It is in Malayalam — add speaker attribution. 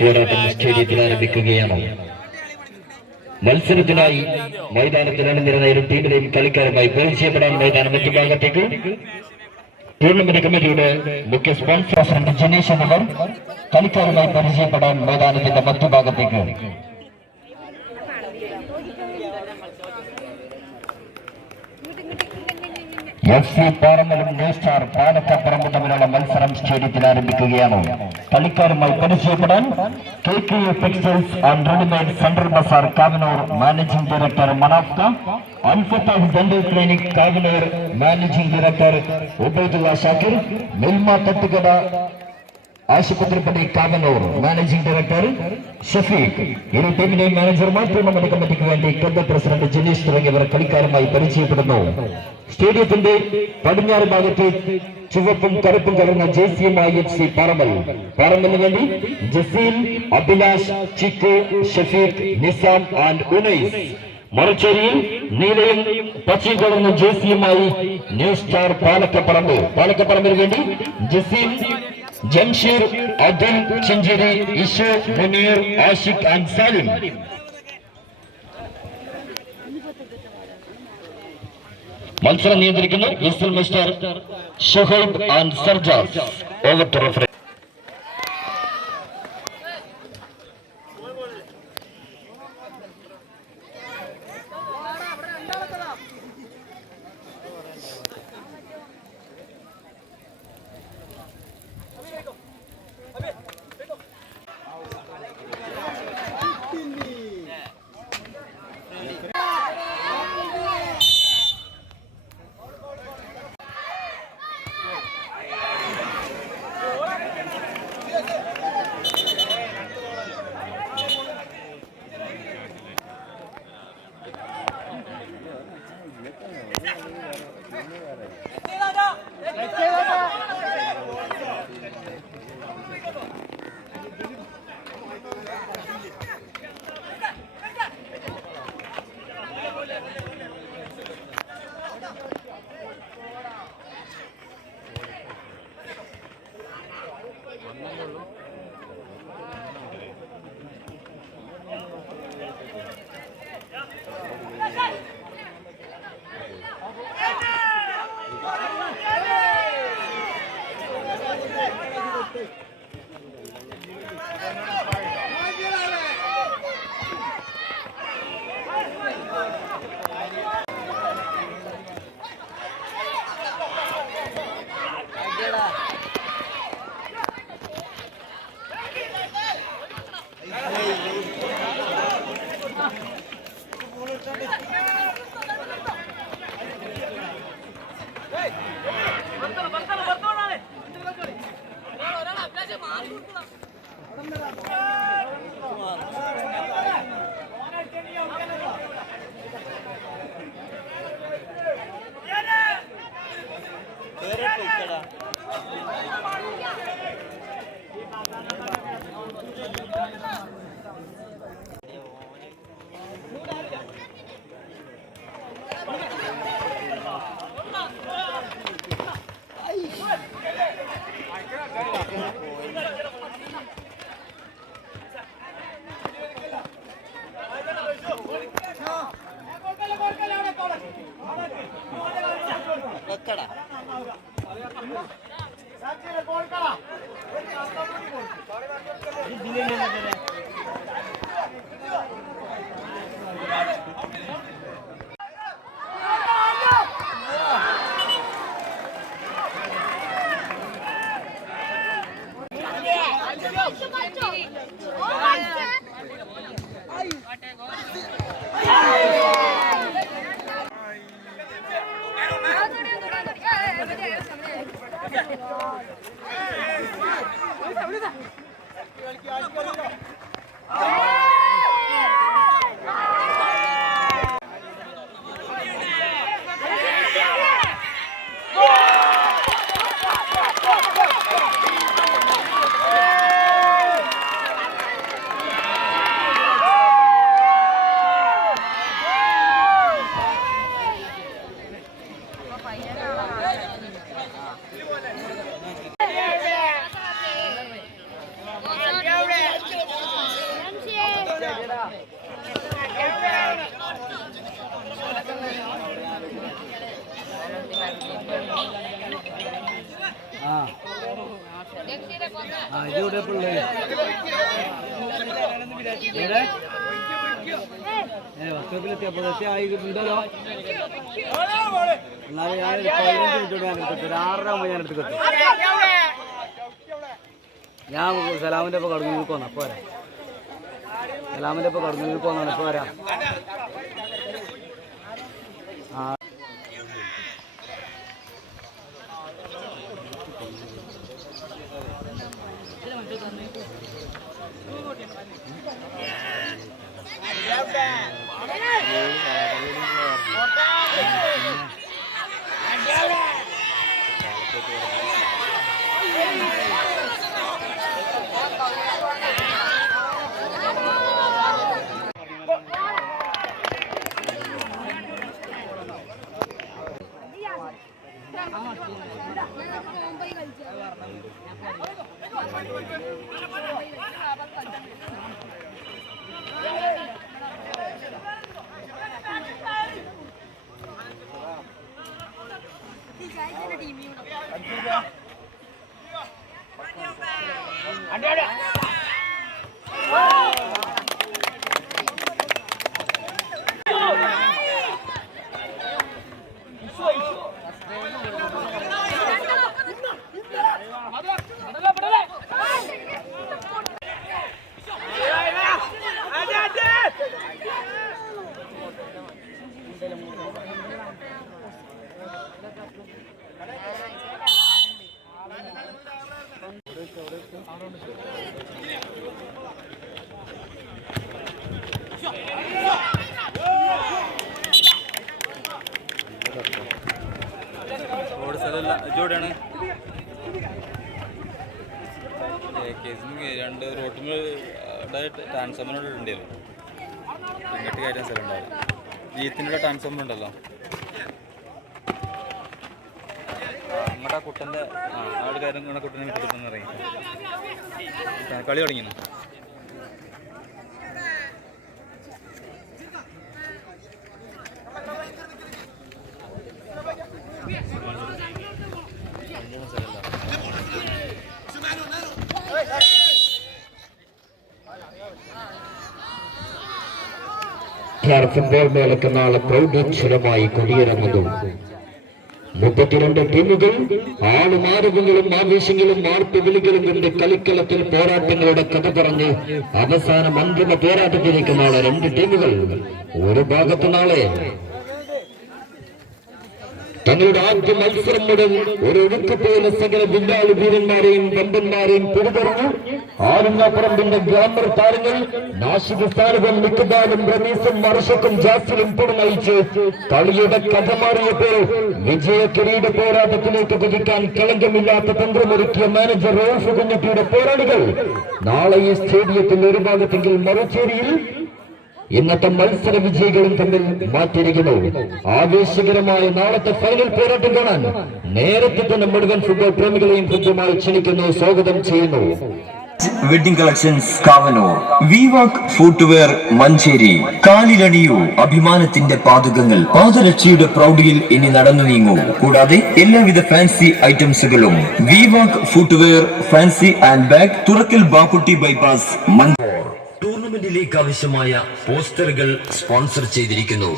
Speaker 1: പോരാട്ടം സ്റ്റേഡിയത്തിൽ ആരംഭിക്കുകയാണ്. മത്സരത്തിനായി മൈതാനത്തിൽ അണിനിരുന്ന ഇരു ടീമിലെയും കളിക്കാരുമായി പരിചയപ്പെടാൻ മൈതാനം മറ്റു ഭാഗത്തേക്ക്. ടൂർണമെന്റ് കമ്മിറ്റിയുടെ മുഖ്യ സ്പോൺസർ ജനീഷ് എന്നിവർ കളിക്കാരുമായി പരിചയപ്പെടാൻ മൈതാനത്തിന്റെ മറ്റു ഭാഗത്തേക്ക്. എഫ് സി പാറമ്മലും ന്യൂ സ്റ്റാർ പാലക്കപ്പുറം തമ്മിലുള്ള മത്സരം സ്റ്റേഡിയത്തിൽ ആരംഭിക്കുകയാണ്. കളിക്കാരുമായി പരിചയപ്പെടാൻ K K F textiles and readymade central bazaar Kavanoor managing director മനാഫ്ക Alfathah dental clinic Kavanoor managing director Ubaidulla Shakir Milma തട്ടുകട ആശുപത്രിപ്പടി കാവനൂർ മാനേജിംഗ് ഡയറക്ടർ ഷഫീഖ്. ഇരു ടീമിനെയും മാനേജർമാർ ടൂർണമെന്റ് കമ്മിറ്റിക്ക് വേണ്ടി ക്ലബ് പ്രസിഡന്റ് ജനീഷ് തുടങ്ങിയവർ കളിക്കാരുമായി പരിചയപ്പെടുന്നു. സ്റ്റേഡിയത്തിന്റെ പടിഞ്ഞാറ് ഭാഗത്ത് ചുവപ്പും കറുപ്പും കലർന്ന ജേസിയുമായി എഫ് സി പാറമൽ പാറമലിന് വേണ്ടി ജസീൽ അഭിലാഷ് ചിക്കു ഷഫീഖ് നിസാം ആൻഡ് ഉനൈസ്. മറച്ചേരിയിൽ നീലയും പച്ചയും കലർന്ന ജേസിയുമായി ന്യൂ സ്റ്റാർ പാലക്കപ്പറമ്പ്. പാലക്കപ്പറമ്പിന് വേണ്ടി ജസീൽ ജംഷീർ അബ്ദുൽ ചിഞ്ചേരി ഇഷു മുനീർ ആഷിഖ് ആൻഡ് സാലിം മത്സരം നിയന്ത്രിക്കുന്നു ഇസ്ൽ
Speaker 2: mister Shuhaib and Sarjas over to referee Gracias. കളിക്കുക ഞാൻ സലാമിന്റെ ഒപ്പം കടന്നു പോന്നാ പോരാ സലാമിന്റെ ഒപ്പം കടന്നു നിൽക്കുന്നു ആ அடியா
Speaker 3: റോഡ് സ്ഥലമല്ല. ഇതോടെയാണ് കേസിന് രണ്ട് റോട്ടിന് ട്രാൻസ്ഫോമറോട് ഉണ്ടായിരുന്നു ഇങ്ങോട്ട് കയറ്റാൻ സ്ഥലം ഉണ്ടാവില്ല. ജീത്തിന്റെ ട്രാൻസ്ഫോമർ ഉണ്ടല്ലോ. അങ്ങോട്ട് ആ കുട്ടന്റെ ആ കാര്യം ഇങ്ങനെ കുട്ടനെ വിട്ടെടുത്തെന്ന് പറയും. കളി തുടങ്ങിയോ
Speaker 1: ഫുട്ബോൾ മേളക്ക് നാളെ പ്രൗഢോജ്വലമായി കൊടിയിറങ്ങുന്നു. മുപ്പത്തിരണ്ട് ടീമുകൾ ആളുമാറുകളും ആവേശങ്ങളും മാർപ്പുവിളികളും കൊണ്ട് കളിക്കളത്തിൽ പോരാട്ടങ്ങളുടെ കഥ പറഞ്ഞ് അവസാനം അന്തിമ പോരാട്ടത്തിലേക്ക് നാളെ രണ്ട് ടീമുകൾ. ഒരു ഭാഗത്ത് നാളെ തങ്ങളുടെ ആദ്യ മത്സരം മുതൽ ഒരു ഒഴുക്ക് പോയ സകല വില്ലാളി വീരന്മാരെയും പിടിതുറന്നു ആരുങ്ങാപ്പറമ്പിന്റെ ഗ്രാമർ താരങ്ങൾ നാശിക സ്ഥാനകം നിക്കുബാലും റമീസും മർഷക്കും ജാസിലും പുറമയിച്ച് കളിയുടെ കഥ മാറിയപ്പോൾ വിജയ കിരീട പോരാട്ടത്തിലേക്ക് കുതിക്കാൻ കളങ്കമില്ലാത്ത തന്ത്രമൊരുക്കിയ മാനേജർ റോൾഫ് കുഞ്ഞിട്ടിയുടെ പോരാളികൾ നാളെ ഈ സ്റ്റേഡിയത്തിൽ ഒരു ഭാഗത്തെങ്കിൽ മറുചേരിയിൽ ഇന്നത്തെ മത്സര വിജയികളും തമ്മിൽ മാറ്റിയിരിക്കുന്നു. ആവേശകരമായ നാളത്തെ ഫൈനൽ പോരാട്ടം കാണാൻ നേരത്തെ തന്നെ മുഴുവൻ ഫുട്ബോൾ പ്രേമികളെയും കൃത്യമായി ക്ഷണിക്കുന്നു. സ്വാഗതം ചെയ്യുന്നു.
Speaker 4: Wedding collections Kavanoor Vivak footwear Manjeri കാലിലണിയൂ അഭിമാനത്തിന്റെ പാതകങ്ങൾ പാദരക്ഷയുടെ പ്രൗഢിയിൽ ഇനി നടന്നു നീങ്ങൂ. കൂടാതെ എല്ലാവിധ fancy ഐറ്റംസുകളും Vivak footwear fancy and bag Thurakkal Bakkutty bypass Manjeri
Speaker 1: ടൂർണമെന്റിലേക്ക് ആവശ്യമായ പോസ്റ്ററുകൾ സ്പോൺസർ ചെയ്തിരിക്കുന്നു.